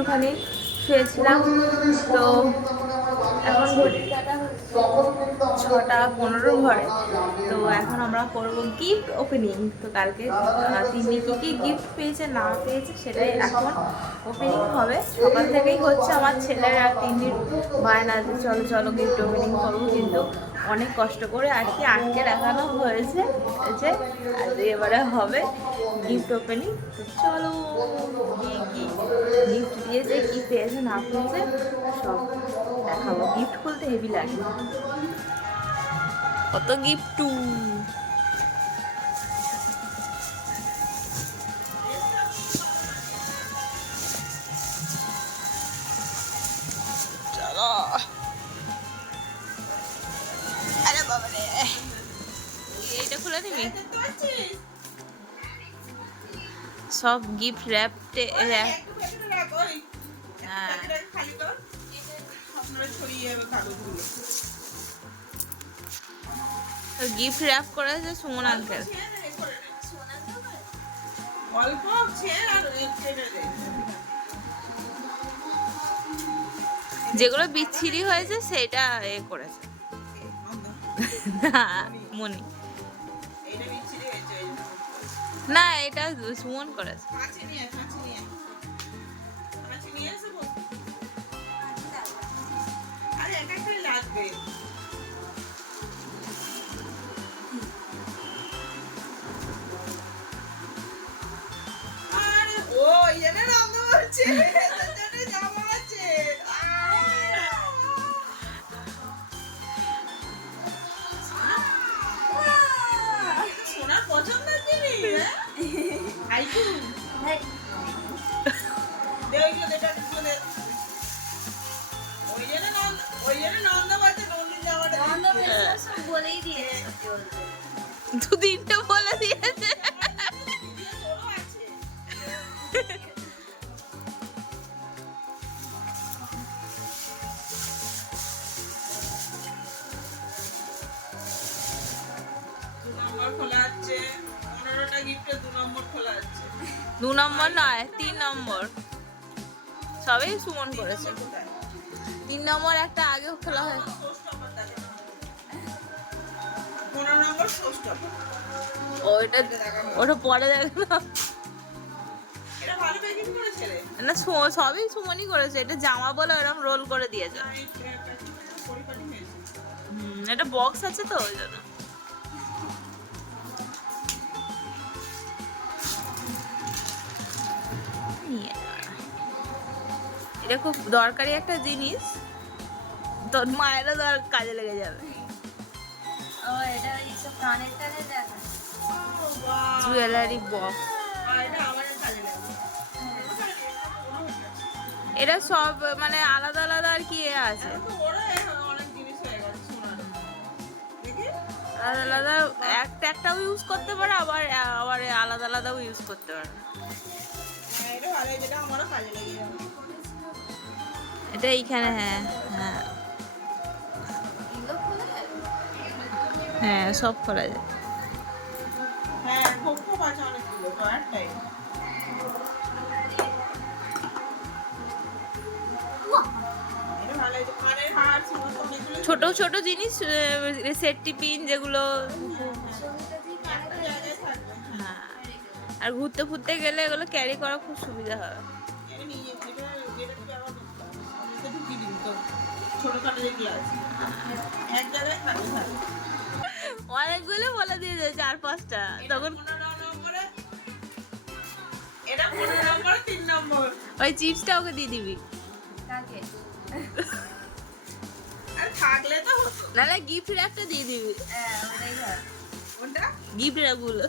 একটুখানি শুয়েছিলাম। তো এখন ঘড়ির কাটা হচ্ছে 6:15 ঘরে। তো এখন আমরা করবো গিফট ওপেনিং। তো কালকে তিনি কী কী গিফট পেয়েছে না পেয়েছে সেটাই এখন ওপেনিং হবে। সকাল থেকেই হচ্ছে আমার ছেলের আর তিন্নির বায়না যে চলো চলো গিফট ওপেনিং করবো, কিন্তু অনেক কষ্ট করে আর কি আটকে রাখানো হয়েছে যে আজ এবারে হবে গিফট ওপেনিং। তো চলো কি কি গিফট দিয়েছে, কি পেয়েছে না পেয়েছে সব দেখাবো। গিফট খুলতে হেভি লাগে, কত গিফট। চলো, আরে বাবা রে, এইটা খুলে নিবি। সব গিফট র্যাপটে গিফট র্যাপ করেছে সুমন আঙ্কেল। যেগুলো বিচ্ছিরি হয়েছে সেটা এ করেছে মনি, না এটা সুমন করেছে। দু তিনটে বলে দিয়েছে। দু নম্বর নয়, 3 নম্বর সবই সুমন করেছে। 3 নম্বর একটা আগে খোলা হয়। ওটা পরে দেখো না, সবই সুমনই করেছে। এটা জামা বলে ওরকম রোল করে দিয়েছে। এটা বক্স আছে তো ওই জন্য। এটা খুব দরকারি একটা জিনিস, তোর মায়েরও কাজে লেগে যাবে। জুয়েলারি বক্স, এটা সব মানে আলাদা আলাদা আর কি আছে, আলাদা আলাদা একটাও ইউজ করতে পারে, আবার আবার আলাদা আলাদাও ইউজ করতে পারে। এটা এইখানে, হ্যাঁ হ্যাঁ হ্যাঁ সব করা যায়। ছোট ছোট জিনিস, সেফটি পিন যেগুলো, হ্যাঁ আর ঘুরতে ফুরতে গেলে এগুলো ক্যারি করা খুব সুবিধা হবে। অনেকগুলো বলে দিয়েছে, 4-5টা তখন। ওই চিপসটা ওকে দিয়ে দিবি, নাহলে গিফট র্যাপটা দিয়ে দিবি। গিফট র্যাপ গুলো,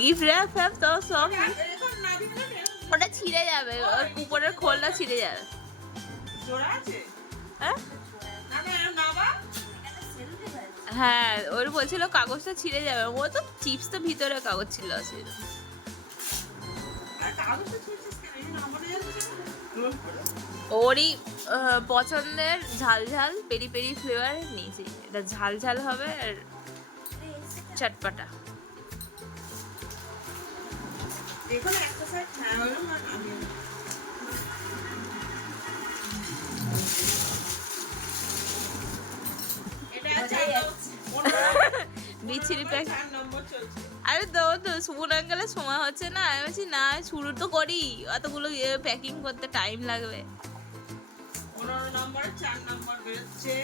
গিফট র্যাপ ফ্যাপ তো সব ওটা ছিঁড়ে যাবে, ওর উপরের খোলটা ছিঁড়ে যাবে। হ্যাঁ ওর বলছিল কাগজটা ছিঁড়ে যাবে, ও তো চিপস তো ভিতরে কাগজ ছিল। ওরই পছন্দের ঝাল ঝাল পেরি পেরি ফ্লেভার নিয়েছি। এটা ঝাল ঝাল হবে আর চটপটা। এখানে একটা সাইড হ্যাঁ হলো না আমি এটা আছে বিচ্ছিরি প্যাক 4 নম্বর চলছে আরে তো সুমন আঙ্কেলের সময় হচ্ছে না আমি বলছি না শুরু তো করি অতগুলো প্যাকিং করতে টাইম লাগবে 15 নম্বর 4 নম্বর বেরোচ্ছে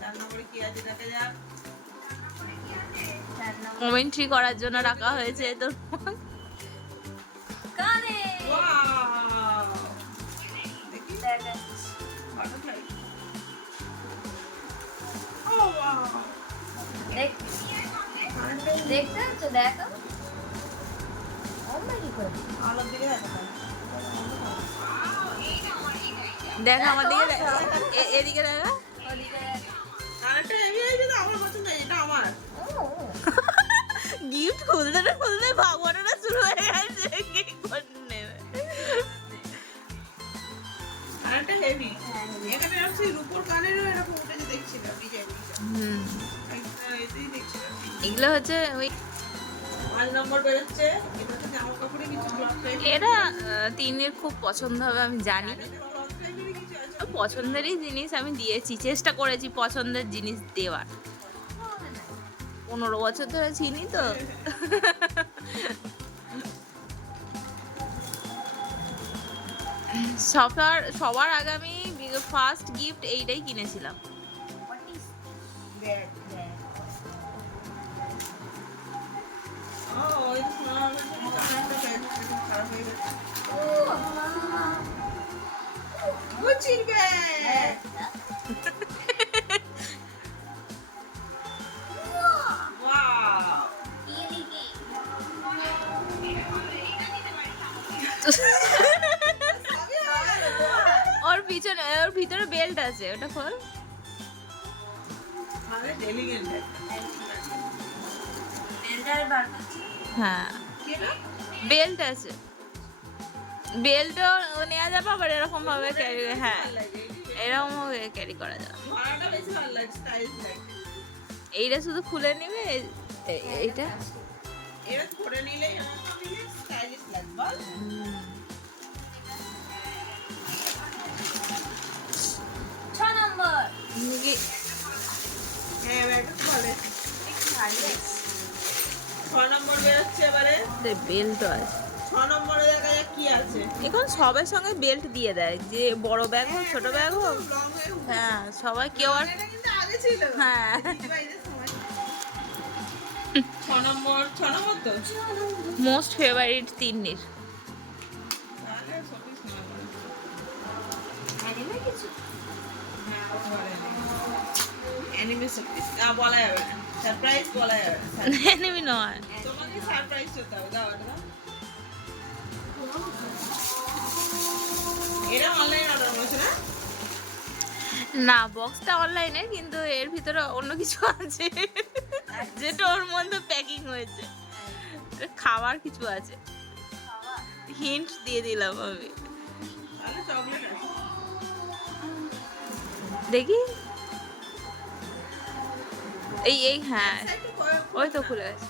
4 নম্বরে কি আছে দেখা যাক কমেন্ট্রি করার জন্য রাখা হয়েছে তো কানে ওয়াও দেখি দেখা বাটারফ্লাই ও ওয়াও দেখ দেখতে তো দেখো অন্য কি করে আলো দিকে দেখা দেখ আমার দিকে এদিকে দেখা ওদিকে আরেকটা এমনি আছে তো আমার পছন্দ এটা আমার ও গিফট খুলতে না খুলতে ভাগবানোটা শুরু হয়ে গেছে কি করে নেবে আরেকটা হেভি এখানে আছে রূপোর কানেরও এরকম উঠেছে দেখছিলাম ডিজাইনটা হুম এতেই দেখছিলাম এগুলো হচ্ছে ওই 5 নম্বর বেরোচ্ছে এটা হচ্ছে জামা কাপড়ে কিছু ক্লথ টাইপ এটা তিনের খুব পছন্দ হবে আমি জানি ক্লথ টাইপেরই কিছু আছে পছন্দেরই জিনিস আমি দিয়েছি চেষ্টা করেছি পছন্দের জিনিস দেওয়ার 15 বছর ধরে চিনি তো সবার আগে আমি ফার্স্ট গিফট এইটাই কিনেছিলাম হোয়াট ইজ ব্যাগ ও ওই তো শোনা হবে কানেরটা খারাপ হয়ে গেছে ও মা গুচির ব্যাগ ওয়াও ये देखिए ওর পিছনে ওর ভিতরে বেল্ট আছে ওটা খোল মানে ডেলিগেন্ট एंडर बार হ্যাঁ কি না বেল্ট আছে বেল্টও নেওয়া যাবে আবার এরকম ভাবে ক্যারি হ্যাঁ এরকম ক্যারি করা যাবে ভাড়াটা বেশি ভালো লাগে স্টাইলিশ লাগে এইটা শুধু খুলে নিবে এইটা এরা করে নিলেই স্টাইলিশ লাগবে বল छह नंबर হ্যাঁ ব্যাগটা তো ভালো 6 নম্বর বেরোচ্ছে এবারে বেল্ট আছে 6 নম্বরে দেখা যাক কি আছে এখন সবার সঙ্গে বেল্ট দিয়ে দেয় যে বড় ব্যাগ হোক ছোট ব্যাগ হোক লং হয়ে উঠে হ্যাঁ সবাই কেউ আর এটা কিন্তু আগে ছিল হ্যাঁ। দিদিভাইদের সময় 6 নম্বর তো মোস্ট ফেভারিট তিন্নির তাহলে সবই শোনা পড়ে एनिमे কিছু হ্যাঁ ও বলে অ্যানিমেশন বলা যাবে না সারপ্রাইজ বলা যাবে না এনিমি নয় তোমাকে সারপ্রাইজ হতে হবে দাও এটা দাও। এটা অনলাইন অর্ডার করেছে না না বক্সটা অনলাইনে কিন্তু এর ভিতরে অন্য কিছু আছে যেটা ওর মধ্যে প্যাকিং হয়েছে খাবার কিছু আছে হিন্ট দিয়ে দিলাম আমি তাহলে চকলেট আছে দেখি এই হ্যাঁ একটু কয়েক ওই তো খুলে গেছে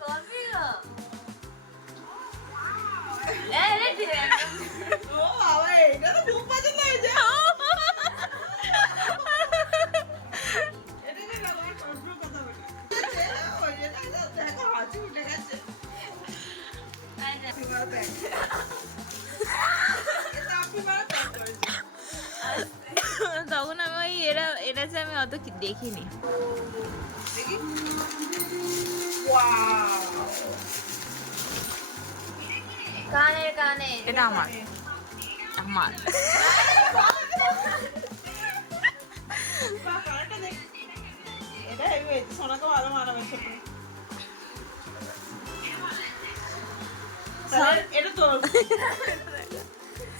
কফি গো এ রে ও বাবা এটা তো খুব পছন্দ হয়েছে এটা কি লাগবে কন্ট্রোল কথা বলি ওই এটা দেখো হাসি উঠে গেছে এবার দেখ এটা আপনি বারে প্যাক করেছে তখন আমি ওই এরা যে আমি অত দেখিনি দেখি ওয়াও কানে কানে এটা আমার বাহ কানেরটা দেখ এটা হেভি হয়েছে সোনাকে ভালো মানাবে ছোট তাহলে এটা তো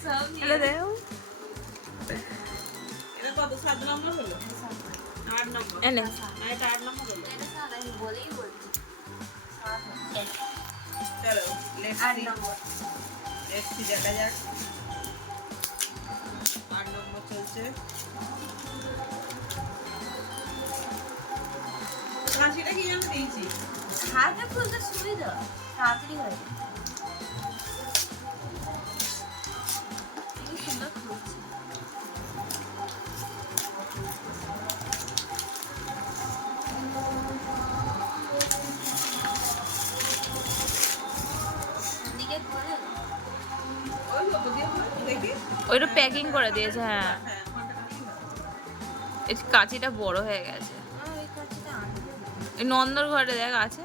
সব এটা দেখো এটা কত 7 নম্বর হলো 8 নম্বর এনে না এটা 8 নম্বর হলো এটা সাদা আমি বলেই বলছি চলো let's 8 see number let's see দেখা যাক 8 নম্বর চলছে। কাঁচিটা কি জন্য দিয়েছি? হাতে খুলতে সুবিধা, তাড়াতাড়ি হয়। কি সুন্দর খুলছে। এদিকে করে ওই লোক দিয়ে দেখি। ওইটা প্যাকিং করে দিয়েছে, হ্যাঁ। হ্যাঁ, ওখানটা কাটি দাও। এই কাঁচিটা বড় হয়ে গেছে। ওই কাছেটা আনবো। এই নন্দর ঘরে দেখ আছে।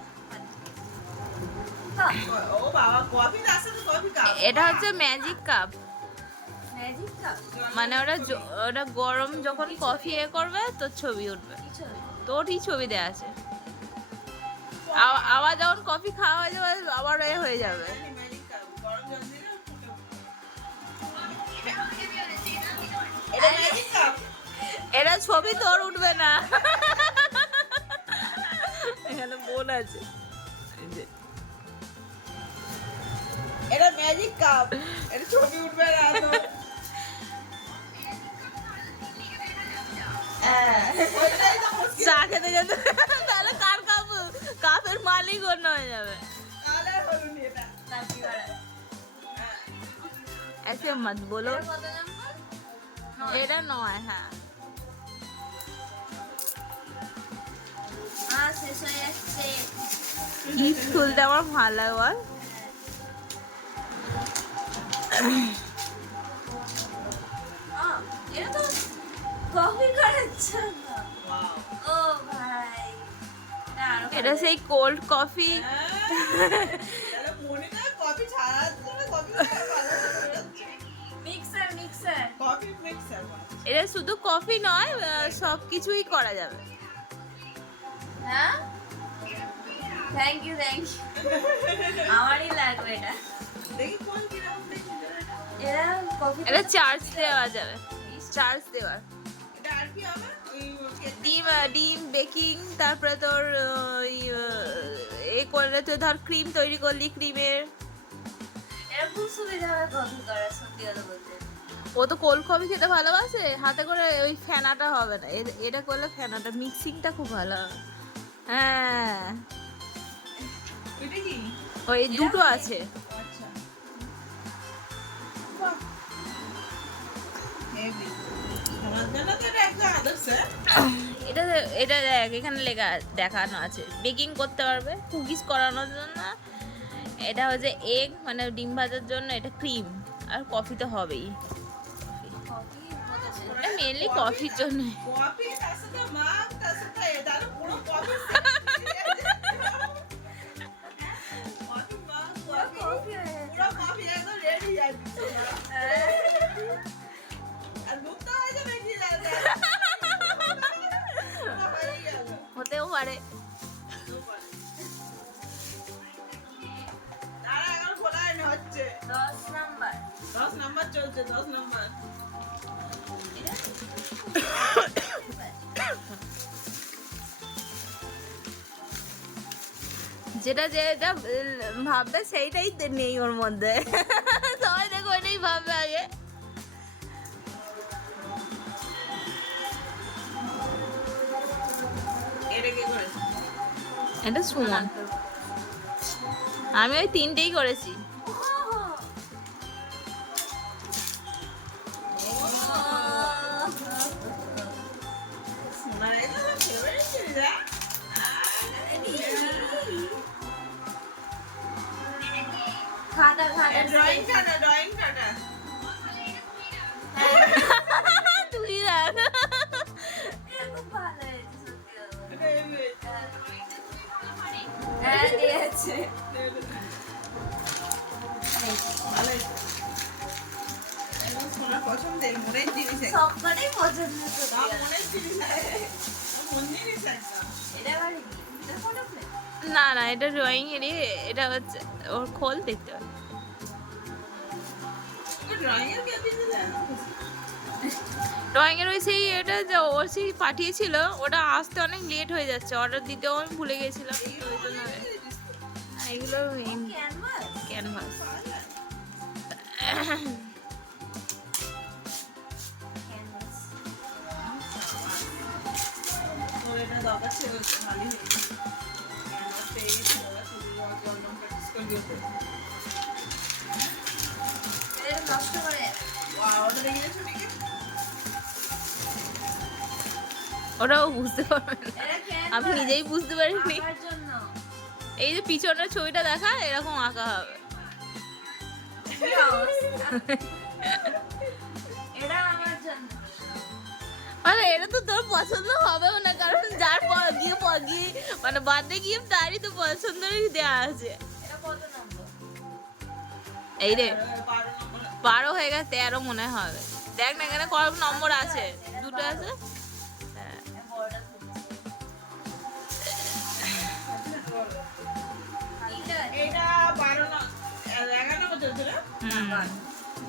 ও বাবা, কফি আসছে তো কফি কাপ। এটা হচ্ছে ম্যাজিক কাপ, ম্যাজিক কাপ মানে ওটা গরম যখন কফি করবে তোর ছবি উঠবে, কিছু তোরই ছবি দেয়া আছে। আবার যখন কফি খাওয়া হয়ে যাবে আবার হয়ে যাবে। ম্যাজিক কাপ গরম জল দিলে ফুটে উঠবে। এটা ম্যাজিক কাপ। এটা ছবি তোর উঠবে না। এখানে বোন আছে। এই যে। এটা ম্যাজিক কাপ, এটা ছবি উঠবে না তো। ওইটাই তো মুশকিল। চা খেতে খেতে তাহলে কার কাপ, কাপের মালিক অন্য হয়ে যাবে। তাহলে আর হলো না এটা। তারপরে ऐसे मत बोलो। কত নম্বর? এটা নয়, হ্যাঁ। শেষ হয়ে যাচ্ছে। গিফট খুলতে আমার ভালো লাগে বল। এটা তো কফি করার জন্য। Wow. ও ভাই, না আরো এটা সেই কোল্ড কফি। তাহলে মনিটা কফি ছাড়ার জন্য coffee mixer mixer. Coffee mixer. এটা শুধু কফি নয়, সব কিছুই করা যাবে। হ্যাঁ, থ্যাংক ইউ থ্যাংক ইউ। আমারই লাগবে এটা। দেখি কোন কিরকম দেখি এরা কফি এটা চার্জ দেওয়া যাবে, চার্জ দেওয়ার। এটা আর কি হবে? ওই ডিম বেকিং, তারপরে তোর করলে তো ধর ক্রিম তৈরি করলি, ক্রিমের। এরা খুব সুবিধা হয় কফি করার, সত্যি কথা বলতে। ও তো কোল্ড কফি খেতে ভালোবাসে, হাতে করে ওই ফেনাটা হবে না, এটা করলে ফেনাটা মিক্সিংটা খুব ভালো হবে। হ্যাঁ, এটা কি? ওই দুটো আছে। আচ্ছা। বাহ। হেভি। আমার জন্য তো এটা একদম আদর্শ। এটা এটা দেখ, এখানে লেখা দেখানো আছে বেকিং করতে পারবে, কুকিজ করানোর জন্য। এটা হচ্ছে এগ, মানে ডিম ভাজার জন্য। এটা ক্রিম, আর কফি তো হবেই। কফি বলেছে। এটা মেনলি কফির জন্য। কফি তার সাথে মাখ, তার সাথে এটা আর পুরো কফি। কফি মাখ, কফি কফি হয়ে গেছে। পুরো কফি একদম রেডি যাচ্ছে। আর দুধটা হয়ে যাবে কি যাবে? হয়ে গেল। হতেও পারে। দাঁড়া, এখন খোলা হয়নি, হচ্ছে। 10 নাম্বার। 10 নাম্বার চলছে, 10 নাম্বার। যেটা যেটা ভাববে সেইটাই নেই ওর মধ্যে। সবাই দেখো এটাই ভাববে আগে। এটা কি করেছে? এটা সুমন। আমি ওই তিনটেই করেছি। সোনার একদম ফেভারিট জিনিস, হ্যাঁ? খাতা খাতা ড্রয়িং খাতা, ড্রয়িং খাতা। তুই রাখ। খুব ভালো হয়েছে সত্যি কথা বলতে। এটা হেভি। হ্যাঁ দিয়েছে। ভালো হয়েছে। একদম সোনার পছন্দের, মনের জিনিস একদম। সবকটাই পছন্দ সত্যি সব কথা। মনের জিনিস, মন জিনিস একদম। এটা আবার কি? এটা ফটো ফ্রেম? না না, এটা ড্রয়িং এরই। এটা হচ্ছে ওর খোল দেখতে হবে। ড্রয়িং এর কে দিয়েছে? ড্রয়িং এর ওই সেই এটা যে ও সেই পাঠিয়েছিল, ওটা আসতে অনেক লেট হয়ে যাচ্ছে, অর্ডার দিতেও আমি ভুলে গেছিলাম। ওই জন্য না, এগুলো ক্যানভাস? ক্যানভাস। আছে ওটা খালি আমার পেয়ে গেছে ওরা শুধু জলম প্র্যাকটিস করবি ওতে এটা নষ্ট করে ওয়াও ওটা দেখে গেছো নাকি ওরাও বুঝতে পারবে না, এটা কেন আমি নিজেই বুঝতে পারিনি। আমার জন্য এই যে পিছনের ছবিটা দেখা এরকম আঁকা হবে। কি অবস্থা? এটা আমার জন্য আরে এটা তো তোর পছন্দ হবেও না, কারণ যার গিয়ে মানে বার্থডে গিফট তারই তো পছন্দেরই দেওয়া আছে। এটা কত নম্বর? এই রে 12 নম্বর 12 হয়ে গেছে, 13 মনে হবে। দেখ না এখানে কত নম্বর আছে, দুটো আছে। হ্যাঁ। এটা বড়টা খুলছে। তিনটা আছে। এটা 12 না 11 নম্বর চলছে না হুম।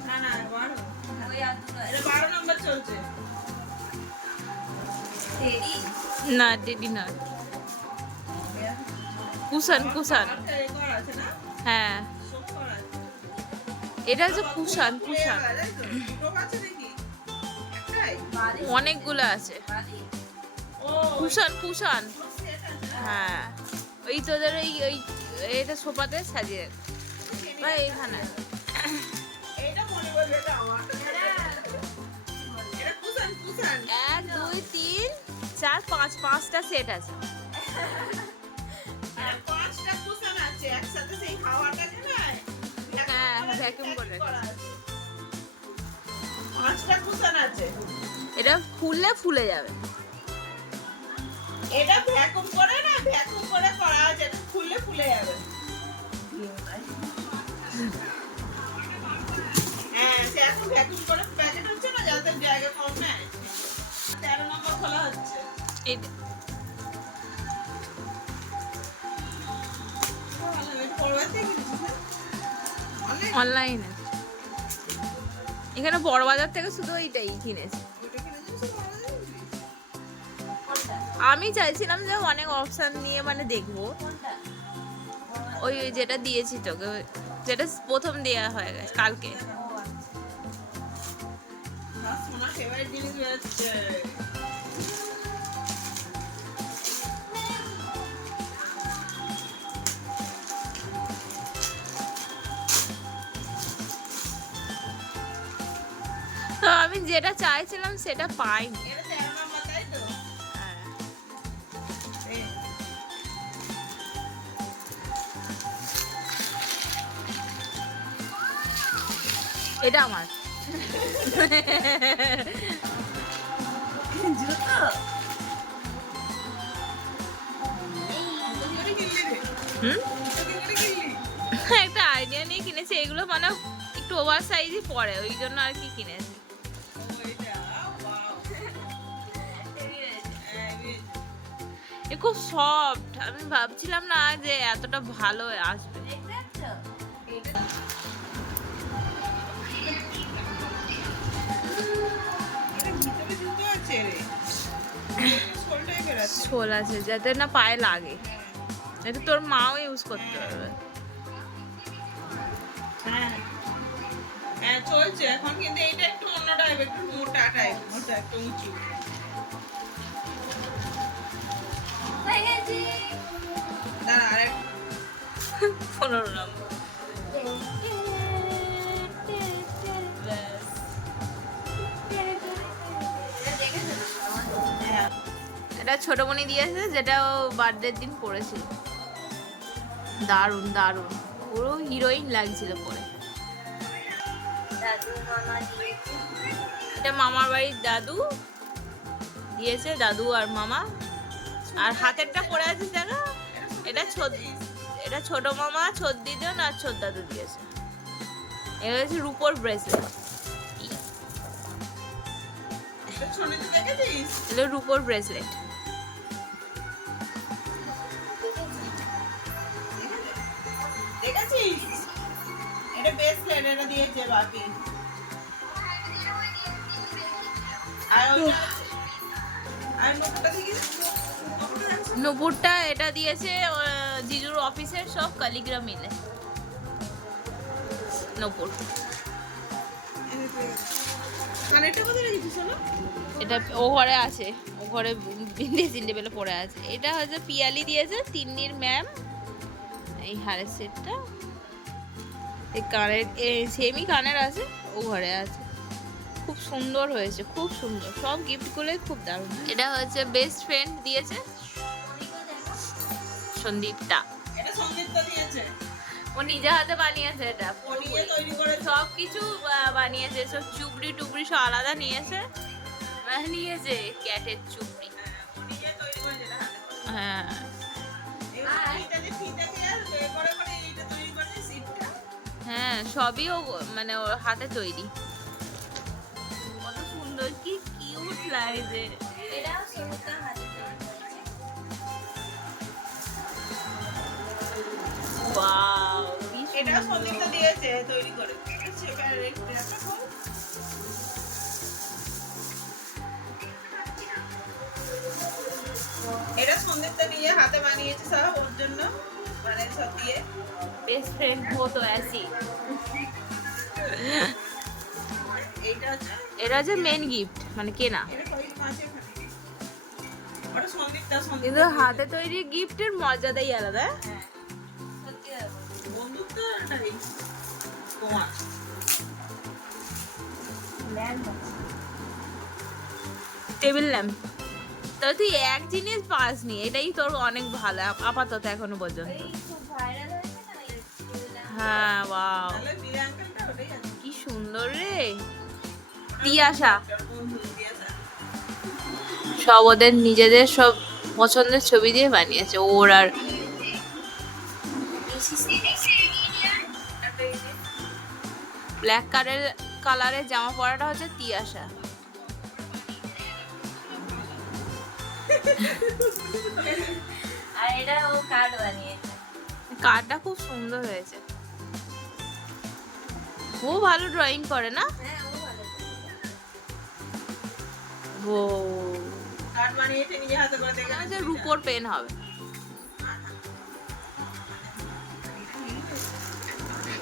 না না 12 ওই আর দুটো আছে। এটা 12 নম্বর চলছে টেডি? না দিদি না, কুশান কুশান। একটা এ করা আছে না হ্যাঁ সব করা আছে এটা হচ্ছে কুশান কুশান। দুটো আছে নাকি একটাই বাড়ি? অনেকগুলো আছে। বাড়ি? ও কুশান কুশান। সেট আছে হ্যাঁ ওই তোদের ওই ওই এটা সোফাতে সাজিয়ে বা এইখানে। এটা মনে করবে এটা আমার এটা কুসান কুসান 1 2 3 4 5 5টা সেট আছে। আর 5টা কুসান আছে একসাথে সেই হাওয়াটাকে না হ্যাঁ, vacuum করে আছে 5টা কুসান আছে এটা ফুললে ফুলে যাবে। এটা ভ্যাকুম করে না ভ্যাকুম করে করা আছে এটা খুললে ফুলে যাবে হ্যাঁ সে এখন ভ্যাকুম করে প্যাকেট হচ্ছে না যাতে জায়গা কম নেয় 13 নম্বর খোলা হচ্ছে এটা ভালো এটা পড়াতে কিনেছিস না অনেক অনলাইনে, এখানে বড় বাজার থেকে শুধু এইটাই কিনেছি। ওটা কিনেছিস ভালো জিনিস কোনটা? আমি চাইছিলাম যে অনেক অপশন নিয়ে মানে দেখবো। কোনটা? ওই ওই যেটা দিয়েছি তোকে, যেটা প্রথম দেয়া হয়ে গেছে কালকে। ও আচ্ছা। না সোনা ফেভারিট জিনিস বেরোচ্ছে তো আমি যেটা চাইছিলাম সেটা পাইনি। এটা 13 নম্বর তাই তো হ্যাঁ। এই এটা আমার। জুতো? তো কি করে কিনলি রে হুম তো কি করে কিনলি একটা আইডিয়া নিয়ে কিনেছি, এগুলো মানে একটু ওভার সাইজই পড়ে, ওই জন্য আর কি কিনেছি। ওইটা ওয়াও টেডি রয়েছে। এ খুব সফট, আমি ভাবছিলাম না যে এতটা ভালো আসবে। দেখতে পাচ্ছ? এটা ভিতরে জুতো আছে রে সোল টাইপের আছে সোল আছে যাতে না পায়ে লাগে। এটা তোর মাও ইউজ করতে পারবে। হ্যাঁ হ্যাঁ চলছে এখন কিন্তু এইটা একটু অন্য টাইপ একটু মোটা টাইপ মোটা একটু উঁচু হয়ে গেছে। দাঁড়া আরেক 15 নম্বর। এটা দেখেছো তো সমাজ? হ্যাঁ এটা ছোট বোনই দিয়েছে, যেটা ও বার্থডের দিন পরেছিল। দারুণ দারুণ, পুরো হিরোইন লাগছিল পরে। দাদু মামা দিয়েছে। এটা মামার বাড়ির দাদু দিয়েছে, দাদু আর মামা। আর হাতেরটা পরে আছে দেখা, এটা ছোট মামা, ছোট দিদন আর ছোট দাদু দিয়েছে। এটা হচ্ছে রূপোর ব্রেসলেট। এটা ছবিতে দেখেছিস এটা রূপোর ব্রেসলেট। দেখেছিস এটা ব্রেসলেট এটা দিয়েছে বাপি আর ওইটা আর নোটটা দেখি নুপুরটা এটা দিয়েছে জিজুর অফিসের সব কালিগরা মিলে। নুপুর কানেরটা কোথায় রেখেছিস শোনো? এটা ও ঘরে আছে, ও ঘরে ড্রেসিং টেবিলে পড়ে আছে। এটা হচ্ছে পিয়ালি দিয়েছে তিন্নির ম্যাম, এই হারের সেটটা। এই কানের সেমি কানের আছে, ও ঘরে আছে। খুব সুন্দর হয়েছে, খুব সুন্দর, সব গিফটগুলোই খুব দারুণ। এটা হচ্ছে বেস্ট ফ্রেন্ড দিয়েছে সন্দীপটা, এটা সন্দীপটা দিয়েছে। ও নিজে হাতে বানিয়েছে। এটা ও নিজে তৈরি করেছে। সব কিছু বানিয়েছে, সব চুবড়ি টুবড়ি সব আলাদা নিয়েছে, বানিয়েছে ক্যাটের চুবড়ি। ও নিজে তৈরি করেছে এটা হাতে করে। হ্যাঁ এইটা যে ফিতা দিয়ে আর করে করে এইটা তৈরি করেছে সিটটা। হ্যাঁ, সবই ও মানে ওর হাতে তৈরি। কত সুন্দর, কি কিউট লাগছে। এটা সরুটা হাতে তৈরি করেছে। ওয়াও, এটা সন্দীপটা দিয়েছে তৈরি করে। সেটা রেখে রাখা হোক। এটা সন্দীপটা দিয়ে হাতে বানিয়েছে সব ওর জন্য, মানে সব দিয়ে। বেস্ট ফ্রেন্ড হো তো ऐसी। এইটা হচ্ছে এটা হচ্ছে মেন গিফট, মানে কেনা। এটা কই মাছ এখানে। ওটা সন্দীপটা কিন্তু হাতে তৈরি গিফটের মজাটাই আলাদা। হ্যাঁ সত্যি কথা। বন্দুক তো এটাই তোমার। Lamp table lamp. তো তুই এক জিনিস পাসনি, এটাই তোর অনেক ভালো আপাতত এখনো পর্যন্ত। এই খুব ভাইরাল হয়েছে না এই ল্যাম্প। হ্যাঁ ওয়াও, তাহলে মিলে আঙ্কেলটা ওটাই আছে। কি সুন্দর রে। তিয়াশা ওটার বন্ধু দিয়েছে। সব ওদের নিজেদের সব পছন্দের ছবি দিয়ে বানিয়েছে ওর। আর ব্ল্যাক কালারের জামা পরাটা হচ্ছে তিয়াশা। আর এটা ও কার্ড বানিয়েছে। কার্ডটা খুব সুন্দর হয়েছে। ও ভালো ড্রয়িং করে না? হ্যাঁ ও ভালো ও কার্ড বানিয়েছে নিজে হাতে করে দেখে এটা হচ্ছে রুপোর পেন হবে।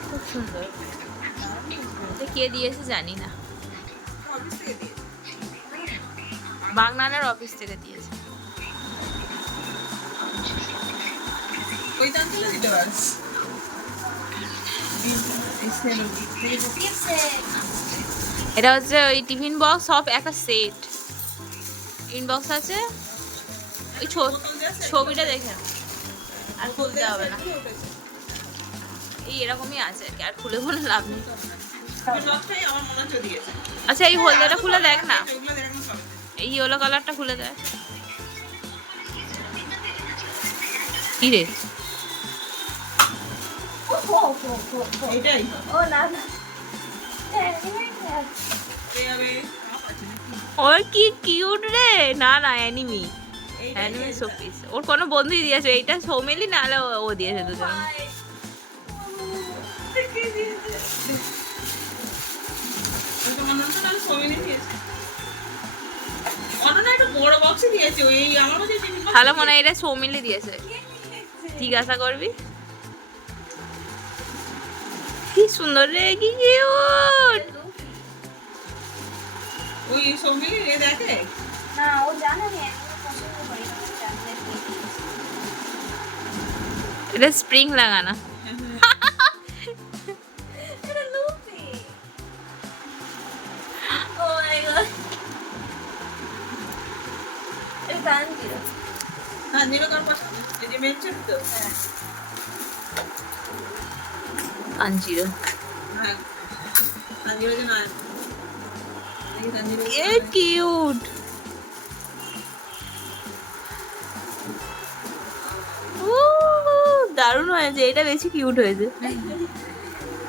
খুব সুন্দর। এটা কে দিয়েছে জানি না, অফিস থেকে দিয়েছে। বাগনানের অফিস থেকে দিয়েছে। ওই দাম তুলে দিতে পারিস। এটা হচ্ছে ওই টিফিন বক্স, সব একটা সেট। টিফিন বক্স আছে, ওই ছবিটা দেখে আর খুলতে হবে না, এই এরকমই আছে আর কি, আর খুলে কোনো লাভ নেই। আমার মনে হচ্ছে দিয়েছে। আচ্ছা এই হলদেটা খুলে দেখ না, ওইগুলো দেখানো সব। এই ইয়েলো কালারটা খুলে দেখ। কি রে? এইটাই ও না না পেয়ে যাবে। ওর কি কিউট রে। না না অ্যানিমি, অ্যানিমি শোপিস। ওর কোনো বন্ধুই দিয়েছে, এইটা সৌমেলি না হলে ও দিয়েছে দুজন। ওইটা মনে হচ্ছে তাহলে সমিনি দিয়েছে। অননা একটু বড় বক্সে দিয়েছে। ওই আমার কাছে টিফিন বক্স। তাহলে মনে হয় এটা সৌমিলি দিয়েছে, জিজ্ঞাসা করবি। কি সুন্দর রে, কি কিউট। ওই সমিনি রে দেখে। না ও জানে না আমি পছন্দ করি না জানলে এটা স্প্রিং লাগানো। এটা লুপি ও মাই গড এটা কাঞ্জিরো হ্যাঁ নীলকার পছন্দ। এই যে মেনশন তো। হ্যাঁ কাঞ্জিরো। হ্যাঁ তানজিরো যে নয়। এই তানজিরো এ কিউট। দারুণ হয়েছে, এটা বেশি কিউট হয়েছে।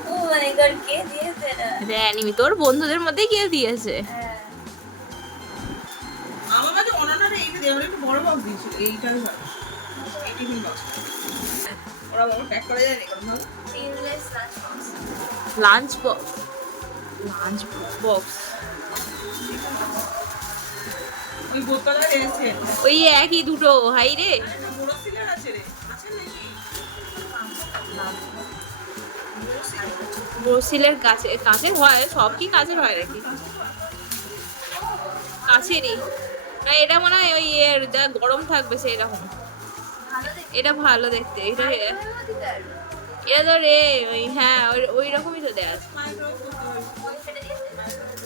ও মাই গড কে দিয়েছে এটা এটা অ্যানিমি, তোর বন্ধুদের মধ্যেই কে দিয়েছে? হ্যাঁ আমার কাছে অননারে এইটা দিয়ে একটু বড় বক্স দিয়েছিল। এইটাই ভালো। এই টিফিন বক্স। ওরা বড় প্যাক করে যায় এরকম ভাবে। সিনলেস lunch lunch box, lunch box ওই বোতলে রয়েছে। ওই একই দুটো, হাই রে। আরে না বড় সিলার আছে রে। আছে নাকি? ব্রোসিলের কাছে, কাছের হয় সব, কি কাছের হয় নাকি? কাছেরই না, এটা মনে হয় ওই এর যা গরম থাকবে সেই রকম। ভালো দেখতে। এটা ভালো দেখতে, এটা মাইক্রোওয়েভও দিতে পারবে। এটা তো রে ওই হ্যাঁ ওই রকমই তো দেয়া আছে। মাইক্রোওয়েভ করতে হবে। ওই ফেটে দিয়েছে। মাইক্রোওয়েভ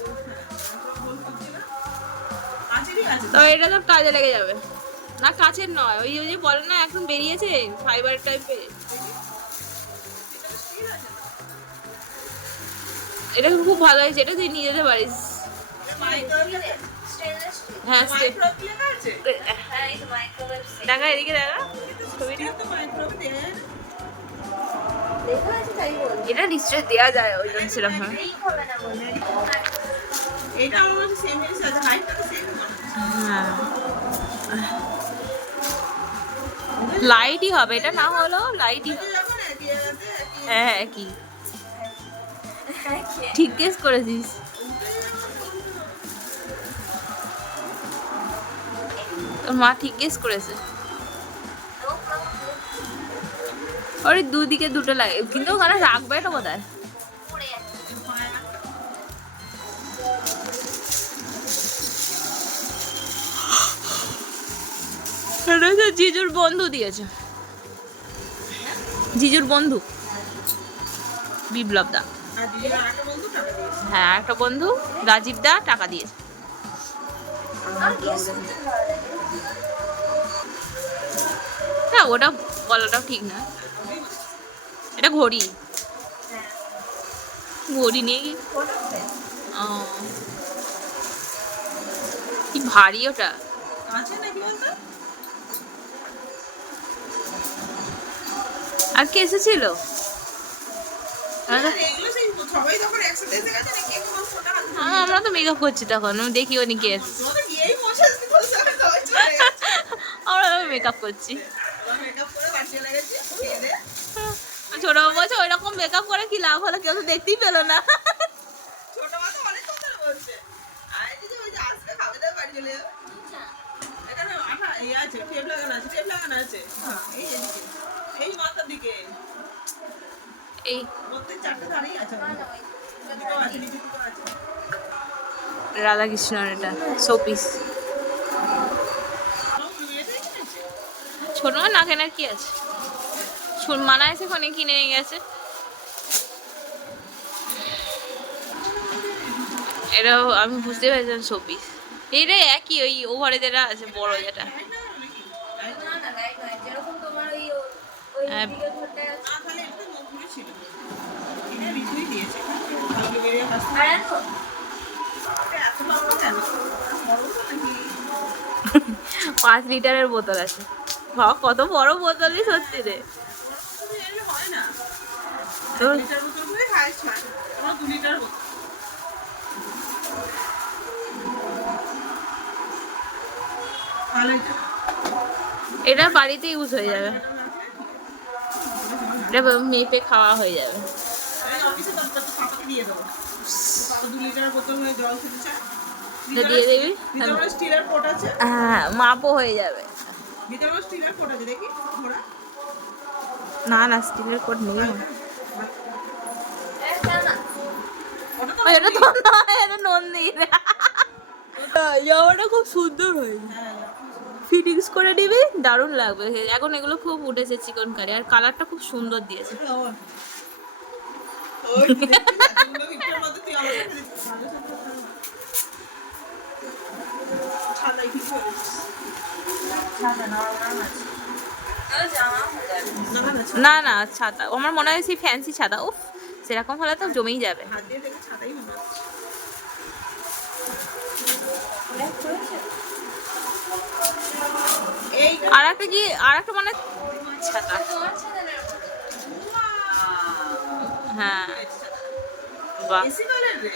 করছি না। কাছেরই আছে। তো এটা তো কাজে লেগে যাবে। না কাছের নয়, ওই ওই যে বলে না এখন বেরিয়েছে ফাইবার টাইপের, স্টিল আছে তো? এটা খুব ভালো হয়েছে, এটা তুই নিয়ে যেতে পারিস। এটা মাইক্রোওয়েভ লেখা- স্টেনলেস স্টিল। হ্যাঁ মাইক্রোওয়েভ লেখা আছে? হ্যাঁ এই তো মাইক্রোওয়েভ সেট। দেখা এদিকে দেখা ছবিটা। এটা তো মাইক্রোওয়েভ দেয়া যায় না। লেখা আছে তাই বল। এটা নিশ্চয়ই দেওয়া যায় ওই জন্য সেরকম হয়। ঠিক হবে না বলে। এটা আমার কাছে সেম জিনিস আছে, হাইটটা তো সেম মনে হচ্ছে। হ্যাঁ লাইটই হবে, এটা না হলেও লাইটই হবে। যখন একই জায়গাতে একই- হ্যাঁ হ্যাঁ কি ঠিক গেস করেছিস। তোর মা ঠিক গেস করেছে। No problem. ওর দুদিকে দুটো লাগে, কিন্তু ওখানে রাখবে এটা কোথায়? পড়ে যাচ্ছে। এটা হচ্ছে জিজুর বন্ধু দিয়েছে, জিজুর বন্ধু বিপ্লব দা। আর দিদির আরেকটা বন্ধু টাকা দিয়েছে। হ্যাঁ একটা বন্ধু রাজীব দা টাকা দিয়েছে। আর গেস করতে ভালো লাগে। হ্যাঁ ওটা বলাটাও ঠিক না, এটা ঘড়ি, হ্যাঁ। ঘড়ি নিয়ে কি ফটো ফ্রেম। ও, কি ভারী ওটা। আছে নাকি বলতো? আর কে এসেছিল? আর এগুলো সেই সবাই যখন একসাথে এসে গেছে না, কে কোন ফোনটা হাতে ধরে আমরা তো মেকআপ করছি তখন, আমি দেখি উনি কে এসেছে। তোরা গিয়েই বসে আছিস, তোর সাথে সবাই চলে গেছে। আমরা মেকআপ করছি। আমরা makeup করে বাড়ি চলে গেছি, খেয়ে দেয়ে। ছোট বাবু বলছে ওই রকম মেকআপ করে কি লাভ হলো, কেউ তো দেখতেই পেলো না। ছোট মা তো অনেক কথা বলছে। আর এই যে ওই যে আসবে, খাবে দাবে, বাড়ি চলে যাবে। এখানে আঠা এই আছে, টেপ লাগানো আছে, টেপ লাগানো আছে। হ্যাঁ, এই এদিকে। এই মাথার দিকে। এই প্রত্যেক চারটে ধারেই আছে। না না ওই এদিকেও আছে, নিচের দিকেও আছে। রাধাকৃষ্ণর এটা শোপিস। সব বিয়েতেই কিনেছে। ছোট মা না কেনার কি আছে, মানা এসে ফোনে কিনে নিয়ে গেছে। এটাও আমি বুঝতে পেরেছিলাম শোপিস। এইটা একই ওই ওভারে যেটা আছে বড় যেটা। লাইট লাগানো নাকি? লাইট না না লাইট নয় যেরকম তোমার ওই ওই হ্যাঁ। দিকে ঘরটায় আছে। না, তাহলে এটা তো নতুনই ছিল। এটা ঋতুই দিয়েছে। কালকে বেরিয়ে আসতে আর এখন এত লম্বা কেন? বড় তো নাকি? 5 লিটারের বোতল আছে। বাবা কত বড় বোতলই সত্যি রে। তুমি এলে হয় না। তো 1 লিটার বোতল করে হাইস্ট হয়। আমার 2 লিটার বোতল। ভালো এটা। এটা বাড়িতে ইউজ হয়ে যাবে, এটা মেপে খাওয়া হয়ে যাবে। এই অফিসে দরকার তো পাপাকে দিয়ে দেবো। পাপা 2 লিটার বোতল হয়ে জল খেতে চায়। তো দিয়ে দিবি। ভিতরে স্টিলের পট আছে। হ্যাঁ মাপও হয়ে যাবে। ভিতরে স্টিলের পট আছে, দেখি ঘোড়া। না না স্টিলের কোট নেই। একটা না ওটা তো এটা তো নয়, এটা নন্দির। জামাটা খুব সুন্দর হয়েছে, হ্যাঁ। ফিটিংস করে নিবি দারুণ লাগবে। এখন এগুলো খুব উঠেছে চিকন কারি, আর কালারটা খুব সুন্দর দিয়েছে। ওই দেখছিস, এতগুলো ভিক্টর মধ্যে তুই আমার কাছে দিচ্ছিস। ছাতায় কি করিস? ছাতা না, ওরাম আছে। তাহলে জামা হয়ে যাবে। না, না, না না ছাতা, আমার মনে হয় সেই ফ্যান্সি ছাতা, উফ সেরকম হলে তো জমেই যাবে। হাত দিয়ে দেখে ছাতাই মনে হচ্ছে। এই আর একটা কি, আর একটা মানে ছাতা। তোমার ছেলের হ্যাঁ বাহ এসি কালার রে।